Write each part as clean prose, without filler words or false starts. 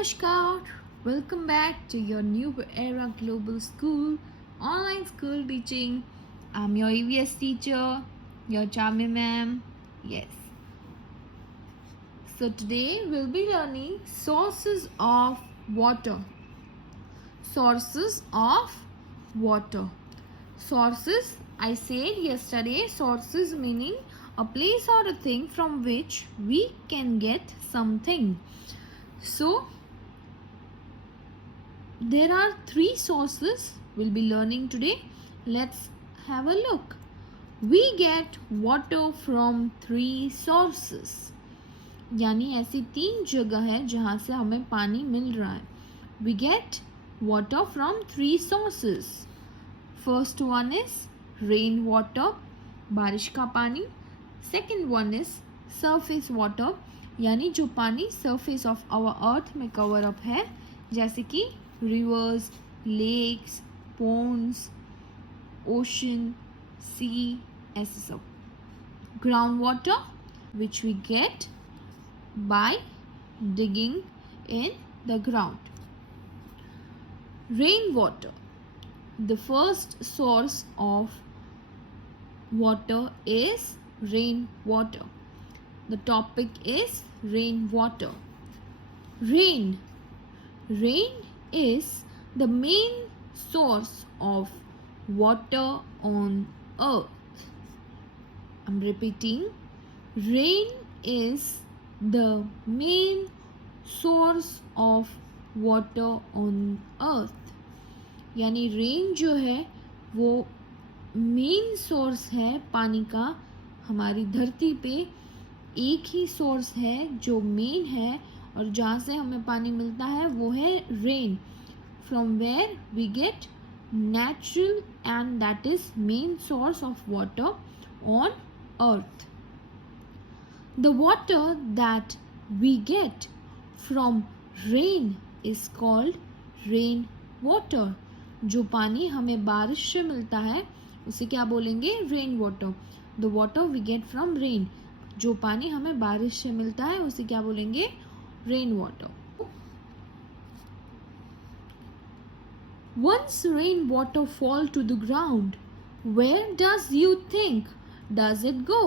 Namaskar. Welcome back to your new era global school, online school teaching. I'm your EVS teacher, your charming ma'am. Yes. So today we'll be learning sources of water. Sources of water. Sources, I said yesterday, sources meaning a place or a thing from which we can get something. So there are three sources we'll be learning today. Let's have a look. We get water from three sources. यानी ऐसी तीन जगह है जहां से हमें पानी मिल रहा है. We get water from three sources. First one is rain water, बारिश का पानी. Second one is surface water, यानी जो पानी surface of our earth में cover up है, जैसे कि rivers, lakes, ponds, ocean, sea, ऐसे सब. Ground water, which we get by digging in the ground. Rain water, the first source of water is rain water. The topic is rain water. Rain is the main source of water on earth. I'm repeating. Rain is the main source of water on earth. यानी rain जो है वो main source है पानी का हमारी धरती पे. एक ही सोर्स है जो मेन है और जहाँ से हमें पानी मिलता है वो है rain. From where we get natural and that is main source of water on earth. The water that we get from rain is called rain water. जो पानी हमें बारिश से मिलता है उसे क्या बोलेंगे? Rain water. The water we get from rain, जो पानी हमें बारिश से मिलता है उसे क्या बोलेंगे? Rain water. Once rain water fall to the ground, where does you think does it go?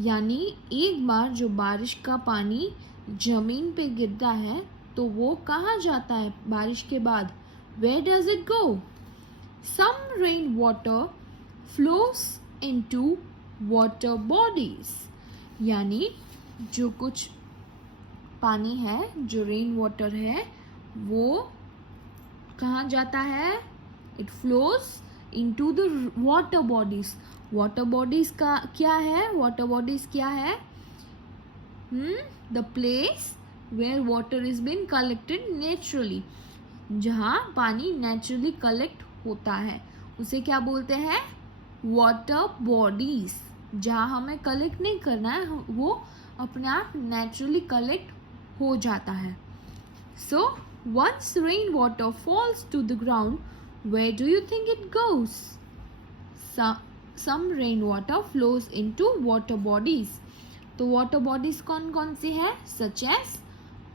यानी एक बार जो बारिश का पानी जमीन पे गिरता है तो वो कहाँ जाता है बारिश के बाद? Where does it go? Some rain water flows into water bodies. यानी जो कुछ पानी है, जो रेन वाटर है, वो कहाँ जाता है? It flows into the water bodies. Water bodies का क्या है? Water bodies क्या है? The place where water is being collected naturally. जहाँ पानी नेचुरली कलेक्ट होता है उसे क्या बोलते हैं? Water bodies. जहाँ हमें कलेक्ट नहीं करना है वो अपने आप नेचुरली कलेक्ट हो जाता है. So once rain water falls to the ground, where do you think it goes? Some rain water flows into water bodies. तो वाटर बॉडीज कौन कौन सी है? Such as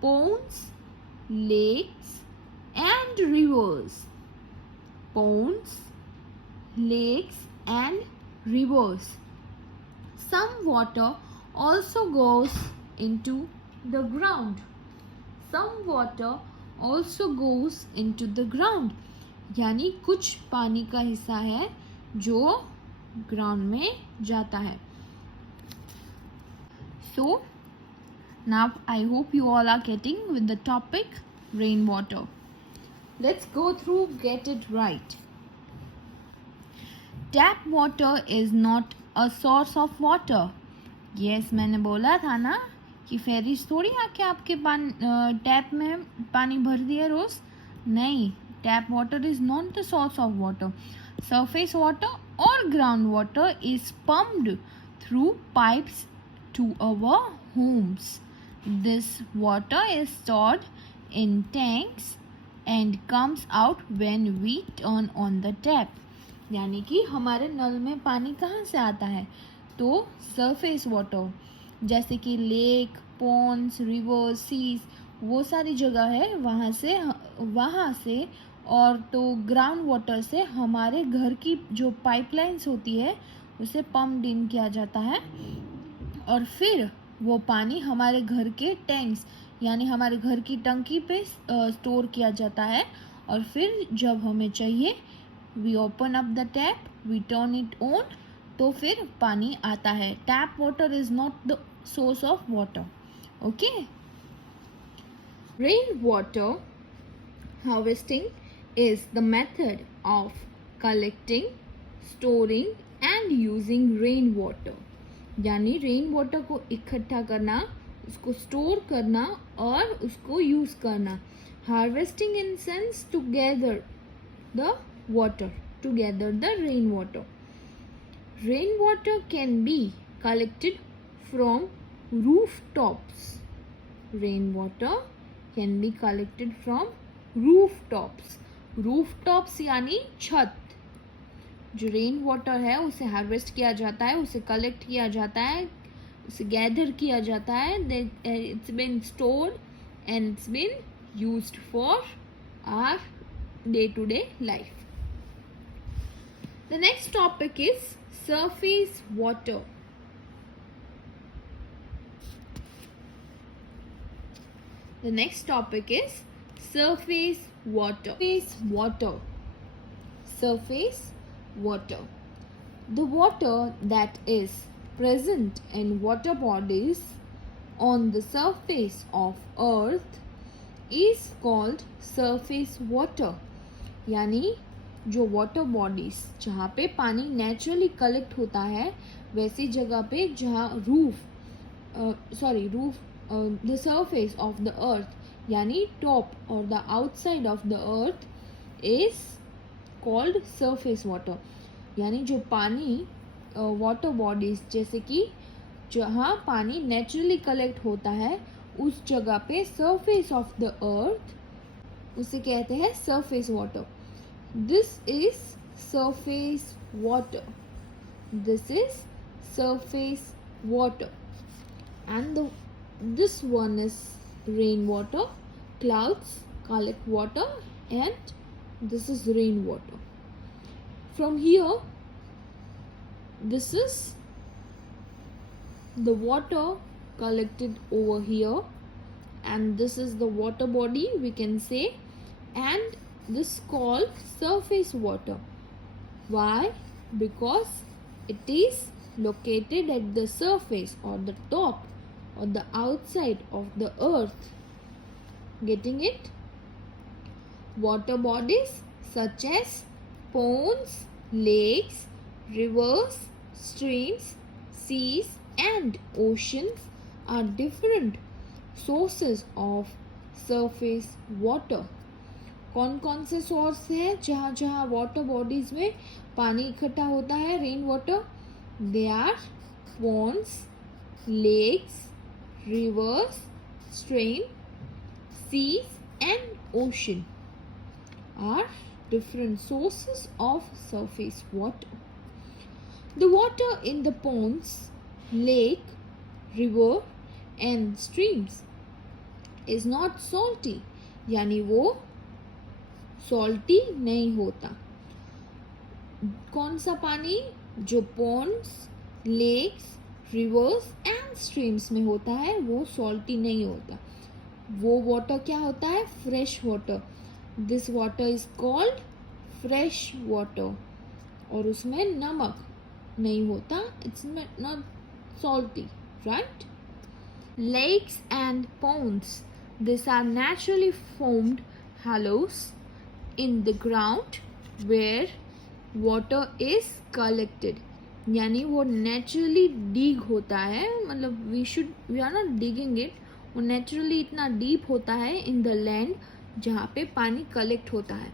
ponds, lakes and rivers. Ponds, lakes and rivers. Some water also goes into the ground. Some water also goes into the ground. यानी कुछ पानी का हिस्सा है जो ग्राउंड में जाता है. So now I hope you all are getting with the topic rainwater. Let's go through get it right. Tap water is not a source of water. Yes, मैंने बोला था ना कि फेरीज थोड़ी आके आपके टैप में पानी भर दिया रोज. नहीं, tap water is not the source of water. Surface water और ground water is pumped through pipes to our homes. This water is stored in tanks and comes out when we turn on the tap. यानी कि हमारे नल में पानी कहाँ से आता है? तो सरफेस वाटर, जैसे कि लेक, ponds, rivers, seas, वो सारी जगह है वहाँ से और तो ग्राउंड वाटर से हमारे घर की जो पाइपलाइंस होती है उसे पंप इन किया जाता है और फिर वो पानी हमारे घर के टैंक्स यानी हमारे घर की टंकी पे स्टोर किया जाता है और फिर जब हमें चाहिए we open up the tap, we turn it on, तो फिर पानी आता है. Tap water is not the source of water. Okay. Rain water harvesting is the method of collecting, storing and using rain water. यानी rain water को इकट्ठा करना, उसको स्टोर करना और उसको यूज करना. Harvesting in sense together the water, together the rainwater. Rainwater can be collected from rooftops. Rainwater can be collected from rooftops. rooftops यानी छत. जो रेन वाटर है उसे हार्वेस्ट किया जाता है, उसे कलेक्ट किया जाता है, उसे गैदर किया जाता है. It's been stored and it's been used for our day-to-day life. The next topic is surface water. The next topic is surface water. Surface water. Surface water. The water that is present in water bodies on the surface of earth is called surface water. यानी जो water bodies जहाँ पे पानी naturally collect होता है वैसी जगह पे जहाँ द सरफेस ऑफ द अर्थ यानी टॉप और the outside of the earth is called surface water. यानी जो पानी वाटर बॉडीज जैसे कि जहाँ पानी नेचुरली कलेक्ट होता है उस जगह पे सरफेस ऑफ द अर्थ उसे कहते हैं surface water. This is surface water. This is surface water. And this one is rainwater. Clouds collect water and this is rainwater. From here, this is the water collected over here and this is the water body we can say, and this called surface water. Why? Because it is located at the surface or the top or the outside of the earth. Getting it? Water bodies such as ponds, lakes, rivers, streams, seas and oceans are different sources of surface water. कौन कौन से source है जहाँ जहाँ water bodies में पानी इकट्ठा होता है rain water? They are ponds, lakes, rivers, stream, seas and ocean are different sources of surface water. The water in the ponds, lake, river and streams is not salty. यानी वो salty नहीं होता. कौन सा पानी? जो ponds, lakes, rivers and streams में होता है वो सॉल्टी नहीं होता. वो वाटर क्या होता है? Fresh water. This water is called fresh water और उसमें नमक नहीं होता. It's not salty, right? Lakes and ponds, this are naturally formed hollows in the ground where water is collected. यानी वो नेचुरली डिग होता है, मतलब we are not digging it. वो नेचुरली इतना डीप होता है इन द लैंड जहाँ पे पानी कलेक्ट होता है.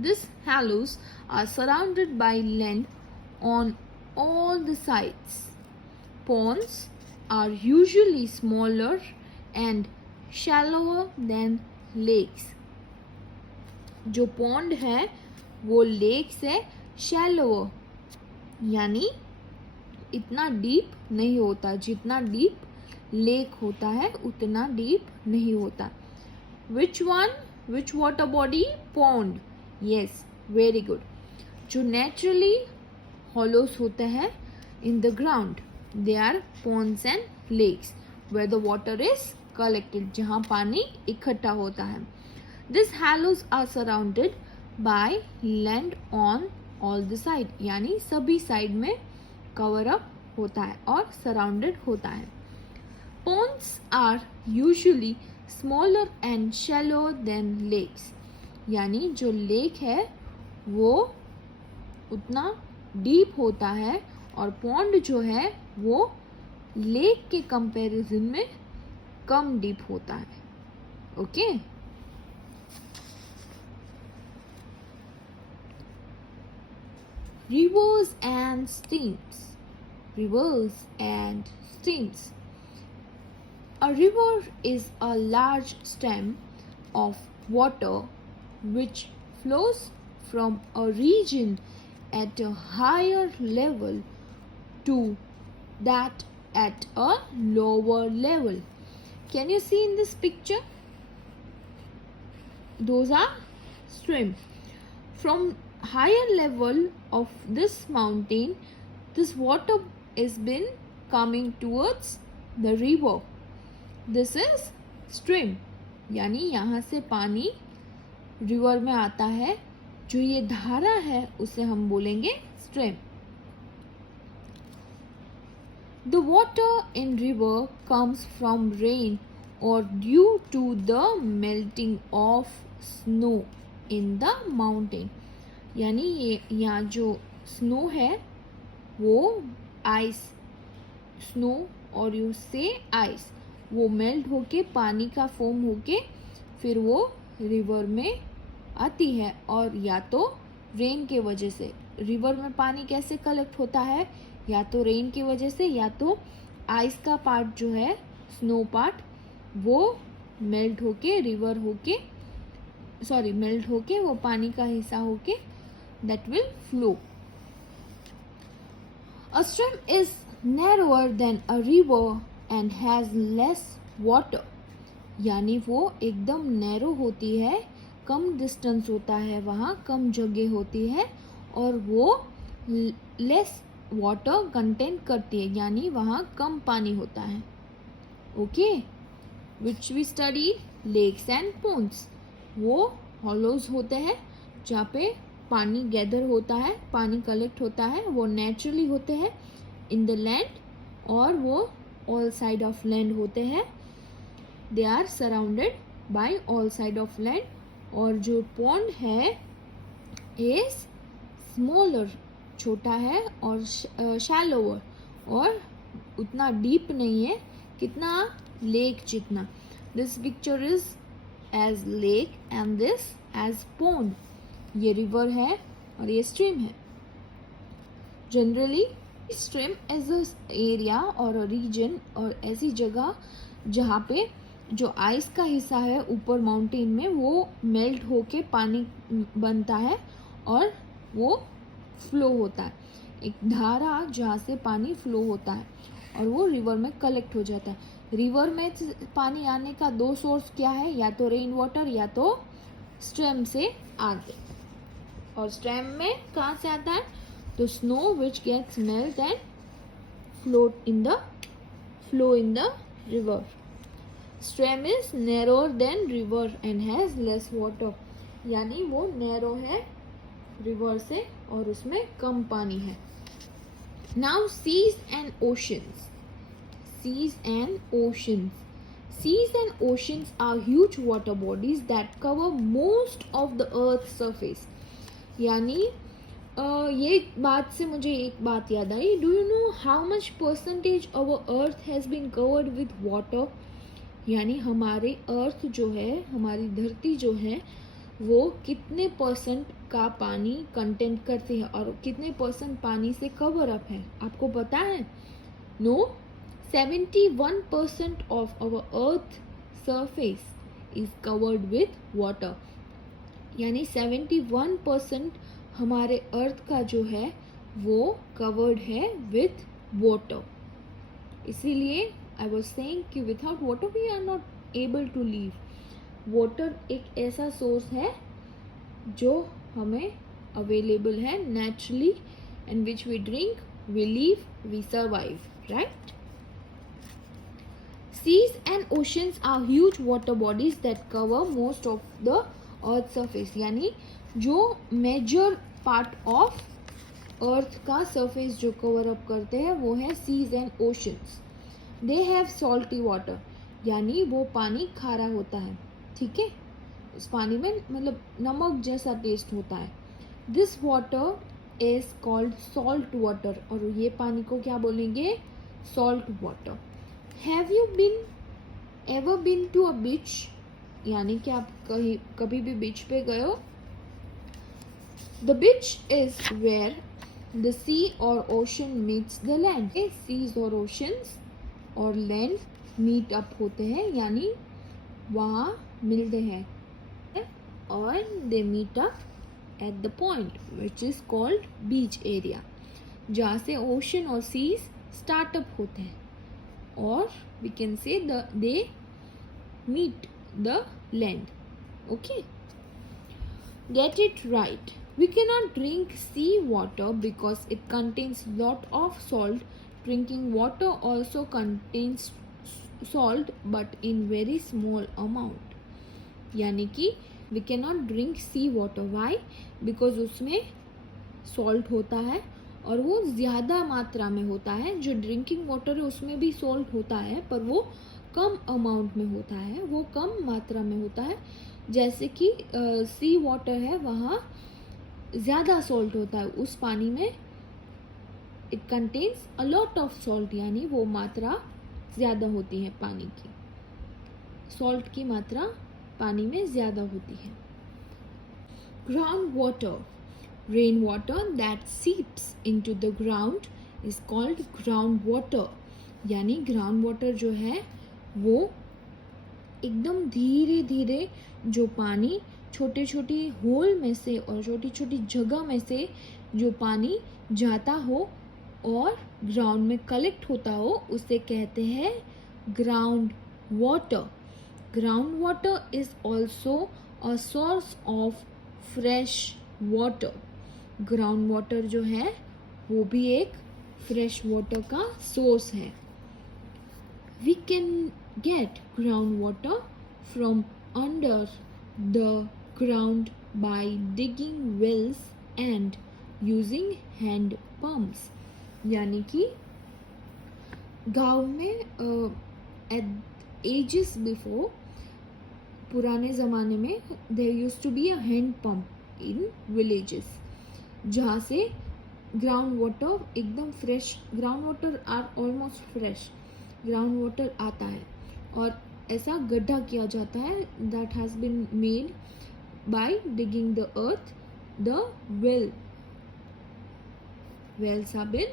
This hollows are surrounded by land on all the sides. ponds are usually smaller and shallower than lakes. जो पॉन्ड है वो लेक से शैलोअर यानी इतना डीप नहीं होता जितना डीप लेक होता है उतना डीप नहीं होता. Which one? Which water body? Pond. Yes, very good. जो नेचुरली हॉलोस होते हैं in the ground, they are ponds and lakes where the water is collected, जहाँ पानी इकट्ठा होता है. These hollows are surrounded by land on all the side, यानी सभी साइड में कवर अप होता है और सराउंडेड होता है. Ponds are usually smaller and shallower than lakes, यानी जो लेक है वो उतना डीप होता है और पॉन्ड जो है वो लेक के कंपैरिजन में कम डीप होता है. Okay. Reverse and streams. Reverse and streams. A river is a large stream of water which flows from a region at a higher level to that at a lower level. Can you see in this picture? Those are stream. From higher level of this mountain, this water is been coming towards the river. This is stream. यानी यहाँ से पानी river में आता है. जो ये धारा है उसे हम बोलेंगे stream. The water in river comes from rain or due to the melting of snow in the mountain. यानी ये यहाँ जो स्नो है वो आइस, स्नो और यू से आइस, वो मेल्ट होके पानी का फोम होके फिर वो रिवर में आती है. और या तो रेन के वजह से, रिवर में पानी कैसे कलेक्ट होता है, या तो रेन की वजह से या तो आइस का पार्ट जो है, स्नो पार्ट, वो मेल्ट होके रिवर होके मेल्ट होके वो पानी का हिस्सा होके that will flow. A stream is narrower than a river and has less water. यानी वो एकदम नैरो होती है, कम डिस्टेंस होता है, वहाँ कम जगह होती है और वो लेस वाटर कंटेंट करती है, यानी वहाँ कम पानी होता है. Okay. Which we study lakes and ponds. वो हॉलोज होते हैं जहाँ पे पानी गैदर होता है, पानी कलेक्ट होता है, वो नेचुरली होते हैं इन द लैंड और वो ऑल साइड ऑफ लैंड होते हैं. They are surrounded by all side of land. और जो पॉन्ड है इज स्मॉलर, छोटा है और शैलोअर और उतना डीप नहीं है, कितना लेक जितना. This picture is as lake and this as pond. ये रिवर है और ये स्ट्रीम है. Generally stream is a area और अ रीजन और ऐसी जगह जहाँ पे जो आइस का हिस्सा है ऊपर माउंटेन में वो मेल्ट होके पानी बनता है और वो फ्लो होता है. एक धारा जहाँ से पानी फ्लो होता है और वो रिवर में कलेक्ट हो जाता है. रिवर में पानी आने का दो सोर्स क्या है, या तो रेन वाटर या तो स्ट्रीम से आगे. और स्ट्रीम में कहाँ से आता है, तो snow which gets melt and flow in the river. Stream is narrower than river and has less water. यानी वो नैरो है रिवर से और उसमें कम पानी है. Now seas and oceans. Seas and oceans. Seas and oceans are huge water bodies that cover most of the earth's surface. यानी ये बात से मुझे एक बात याद आई. Do you know how much percentage our earth has been covered with water. यानी हमारे अर्थ जो है, हमारी धरती जो है, वो कितने परसेंट का पानी कंटेंट करती है और कितने परसेंट पानी से कवर अप है, आपको पता है? No, 71% of our earth surface is covered with water. यानी 71% हमारे अर्थ का जो है वो कवर्ड है with water. इसीलिए आई वॉज सेइंग कि without water we are not able to live. Water एक ऐसा सोर्स है जो हमें अवेलेबल है naturally and which we drink, we live, we survive, right. Seas and oceans are huge water bodies that cover most of the earth's surface. यानी जो major part of earth का surface जो cover up करते हैं वो है seas and oceans. They have salty water, यानी वो पानी खारा होता है. ठीक है, उस पानी में मतलब नमक जैसा टेस्ट होता है. This water is called salt water, और ये पानी को क्या बोलेंगे? Salt water. Have you ever been to a beach, यानी कि आप कभी भी बीच पे गए हो. The beach is where the sea और ocean meets the land. Seas और ओशंस और लैंड मीट अप होते हैं, यानी वहाँ मिलते हैं, और they meet up at the point which is called beach area, जहाँ से ओशन और सीज स्टार्टअप होते हैं, और we can say they meet the land. Okay, get it right. We cannot drink sea water because it contains lot of salt. Drinking water also contains salt but in very small amount. यानी कि we cannot drink sea water. Why? Because उसमें salt होता है और वो ज़्यादा मात्रा में होता है. जो ड्रिंकिंग वाटर है उसमें भी सॉल्ट होता है, पर वो कम अमाउंट में होता है, वो कम मात्रा में होता है. जैसे कि सी वाटर है, वहाँ ज़्यादा सॉल्ट होता है. उस पानी में it contains a lot of salt, यानी वो मात्रा ज़्यादा होती है पानी की. सॉल्ट की मात्रा पानी में ज़्यादा होती है. Ground water, rainwater that seeps into the ground is called groundwater. यानी ग्राउंड वाटर जो है वो एकदम धीरे धीरे जो पानी छोटे छोटे होल में से और छोटी छोटी जगह में से जो पानी जाता हो और ग्राउंड में कलेक्ट होता हो, उसे कहते हैं ground water. Ground water is also a source of fresh water. Ground water जो है वो भी एक फ्रेश वाटर का सोर्स है. We can get ground water from under the ground by digging wells and using hand pumps. यानी कि गांव में एट एजेस बिफोर, पुराने ज़माने में there used to be a hand pump in villages, जहाँ से ग्राउंड वाटर एकदम fresh, ground water are almost fresh ground water आता है. और ऐसा गड्ढा किया जाता है, that has been made by digging the earth. The wells have been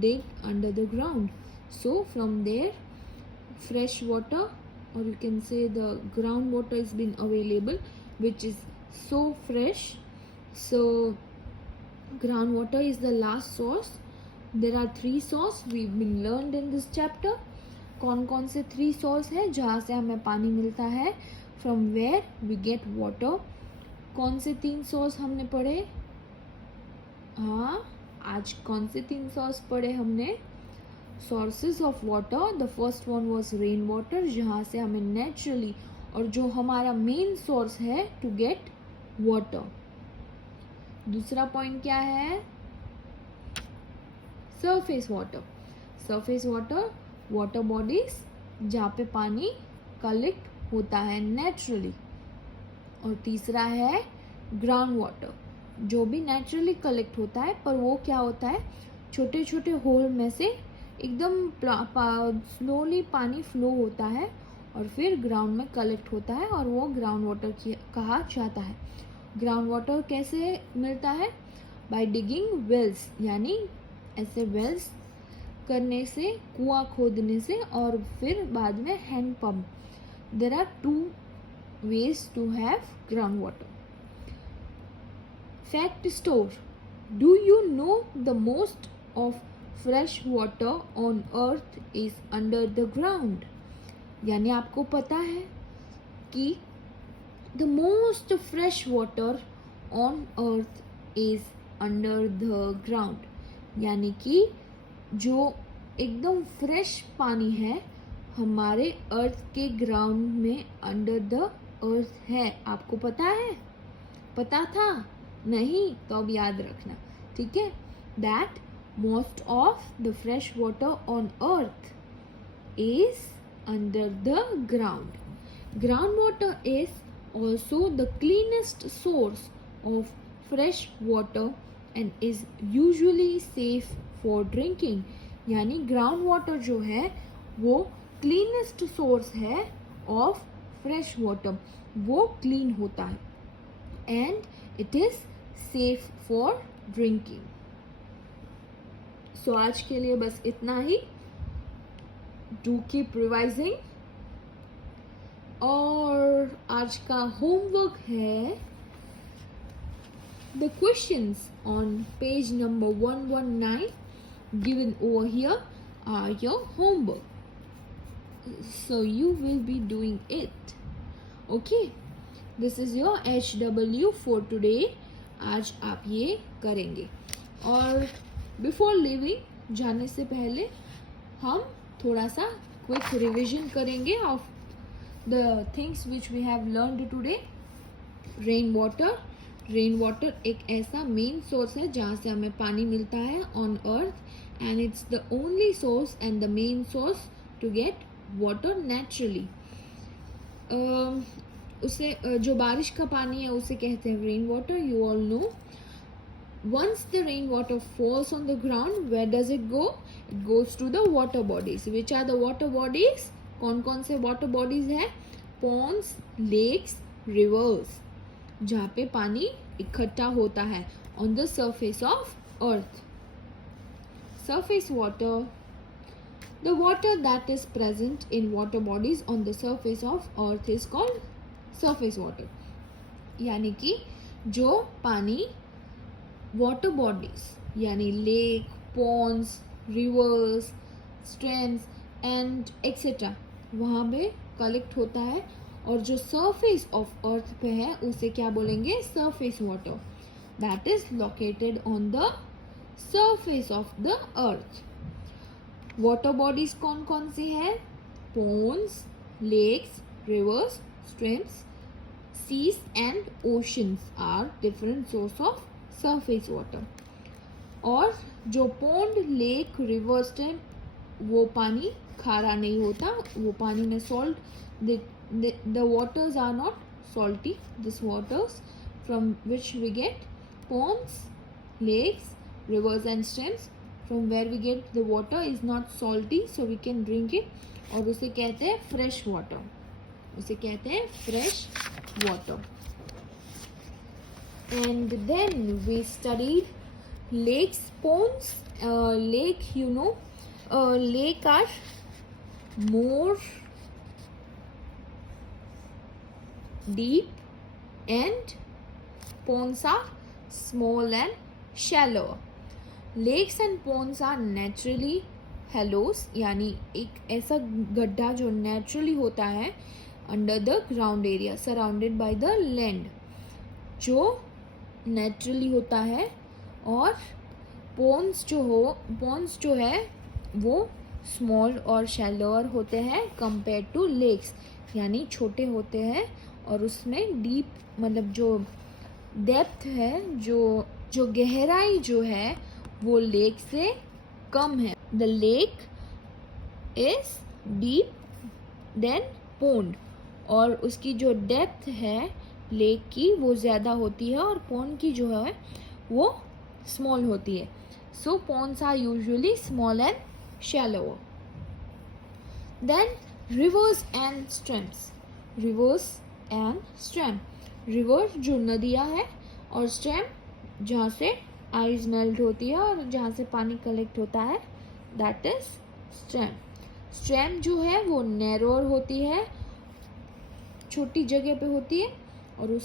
digged under the ground, so from there fresh water, or you can say the ground water has been available, which is so fresh. So groundwater is the last source. There are 3 sources we've been learned in this chapter. कौन से 3 source है जहाँ से हमें पानी मिलता है? From where we get water. कौन से 3 source हमने पढ़े? हाँ, आज कौन से 3 source पढ़े हमने? Sources of water. The first one was rain water, जहाँ से हमें naturally, और जो हमारा main source है to get water. दूसरा पॉइंट क्या है? Surface water. Surface water, water bodies जहाँ पे पानी कलेक्ट होता है नेचुरली. और तीसरा है ग्राउंड वाटर, जो भी नेचुरली कलेक्ट होता है, पर वो क्या होता है, छोटे छोटे होल में से एकदम स्लोली पानी फ्लो होता है और फिर ग्राउंड में कलेक्ट होता है, और वो ग्राउंड वाटर कहा जाता है. ग्राउंड वाटर कैसे मिलता है? बाय डिगिंग वेल्स, यानी ऐसे वेल्स करने से, कुआं खोदने से, और फिर बाद में hand pump. There are 2 ways to have groundwater. Fact store. Do you know the most of fresh water on earth is under the ground. यानी आपको पता है कि the most fresh water on earth is under the ground. यानी कि जो एकदम fresh पानी है हमारे अर्थ के ग्राउंड में अंडर द अर्थ है। आपको पता है? पता था? नहीं तो अब याद रखना, ठीक है? That most of the fresh water on earth is under the ground. Ground water is also the cleanest source of fresh water and is usually safe for drinking। यानी ग्राउंड वाटर जो है वो क्लीनेस्ट सोर्स है of fresh water, वो clean होता है and it is safe for drinking. So आज के लिए बस इतना ही। Do keep revising. और आज का होमवर्क है the questions on page number 119 given over here are your homework, so you will be doing it. Okay, this is your HW for today। आज आप ये करेंगे। और बिफोर लिविंग, जाने से पहले हम थोड़ा सा क्विक रिविजन करेंगे of the things which we have learned today। Rain water एक ऐसा मेन सोर्स है जहाँ से हमें पानी मिलता है on earth and it's the only source and the main source to get water naturally. उसे जो बारिश का पानी है उसे कहते हैं rain water. You all know once the rain water falls on the ground, where does it go? It goes to the water bodies। which are the water bodies? कौन कौन से वाटर बॉडीज है? पॉन्ड्स, लेक्स, रिवर्स, जहाँ पे पानी इकट्ठा होता है on the surface of earth. Surface water, the water that is present in water bodies on the surface of earth is called surface water. यानी कि जो पानी वाटर बॉडीज यानी lake, ponds, rivers, streams and etcetera वहाँ पे collect होता है और जो सरफेस ऑफ अर्थ पे है उसे क्या बोलेंगे? Surface water. That is located on the surface of the earth. Water bodies कौन कौन से हैं? Ponds, lakes, rivers, streams, seas and oceans are different source of surface water. और जो पॉन्ड, लेक, रिवर, स्ट्रीम वो पानी खारा नहीं होता, वो पानी में salt, the waters are not salty। this waters from which we get ponds, lakes, rivers and streams, from where we get the water is not salty, so we can drink it। और उसे कहते हैं fresh water, उसे कहते हैं fresh water। and then we studied lakes, ponds। lake, you know, lake are more deep and ponds are small and shallow। lakes and ponds are naturally hollows, यानी एक ऐसा गड्ढा जो नेचुरली होता है under the ground area surrounded by the land, जो naturally होता है। और ponds जो है वो स्मॉल और शैलोअर होते हैं कंपेयर टू लेक्स, यानी छोटे होते हैं और उसमें डीप मतलब जो डेप्थ है, जो गहराई जो है वो लेक से कम है। The lake is deep than pond, और उसकी जो डेप्थ है लेक की वो ज़्यादा होती है और पोंड की जो है वो स्मॉल होती है। सो ponds are usually small and shallower। then rivers and streams। rivers and stream, river जो नदियाँ है और stream जहाँ से आइस मेल्ट होती है और जहाँ से पानी कलेक्ट होता है, that is stream। stream जो है वो नैरोर होती है, छोटी जगह पे होती है और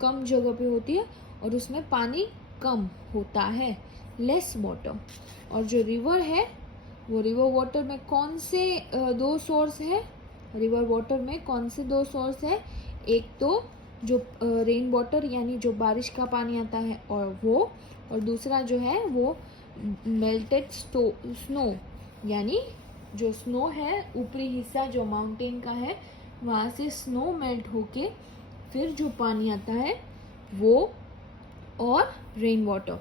कम जगह पे होती है और उसमें पानी कम होता है। Less water. और जो रिवर है वो रिवर वाटर में कौन से दो सोर्स है? रिवर वाटर में कौन से दो सोर्स है? एक तो जो रेन वाटर यानी जो बारिश का पानी आता है और दूसरा जो है वो मेल्टेड स्नो यानी जो स्नो है ऊपरी हिस्सा जो माउंटेन का है वहाँ से स्नो मेल्ट होके फिर जो पानी आता है वो और rain water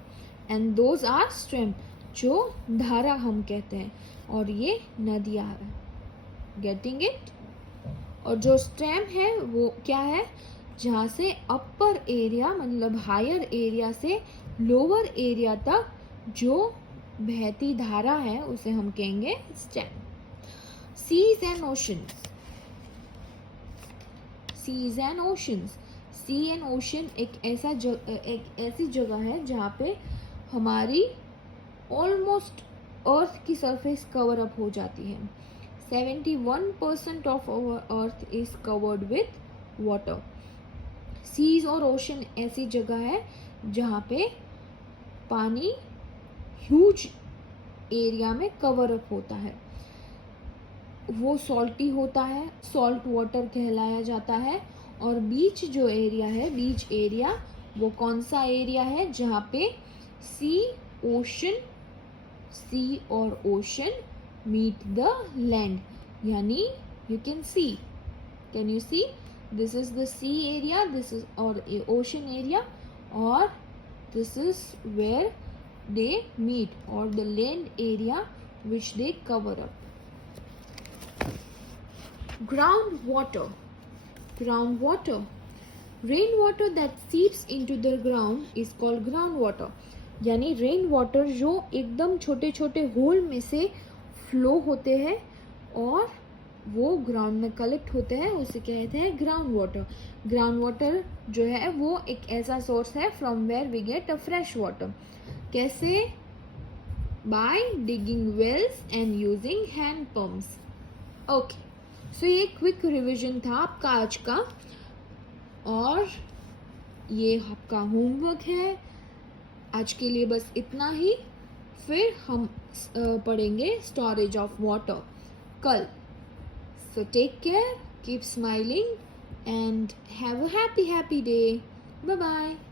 and those are stream जो धारा हम कहते हैं और ये नदियाँ है। Getting it? और जो स्ट्रीम है वो क्या है? जहाँ से अपर एरिया मतलब हायर एरिया से लोअर एरिया तक जो बहती धारा है उसे हम कहेंगे stream. Seas and oceans. Seas and oceans. Sea and ocean एक ऐसी जगह है जहाँ पे हमारी ऑलमोस्ट अर्थ की सरफेस कवर अप हो जाती है। 71% of our earth is covered with water. Seas और ओशन ऐसी जगह है जहाँ पे पानी ह्यूज एरिया में कवर अप होता है। वो सॉल्टी होता है, सॉल्ट वाटर कहलाया जाता है। और बीच जो एरिया है, बीच एरिया वो कौन सा एरिया है? जहाँ पे सी और ओशन मीट द लैंड यानी you can you see this is the sea area, this is or a ocean area, or this is where they meet or the land area which they cover up. Groundwater. Rainwater that seeps into the ground is called groundwater. यानी rain water जो एकदम छोटे छोटे whole में से flow होते हैं और वो ग्राउंड में कलेक्ट होते हैं उसे कहते हैं ग्राउंड वाटर। ग्राउंड वाटर जो है वो एक ऐसा सोर्स है from where we get a fresh water. कैसे? By digging wells and using hand pumps. Okay, so ये क्विक रिवीजन था आपका आज का और ये आपका होमवर्क है। आज के लिए बस इतना ही, फिर हम पढ़ेंगे स्टोरेज ऑफ वाटर कल। So take care, keep smiling and have a happy day. Bye bye.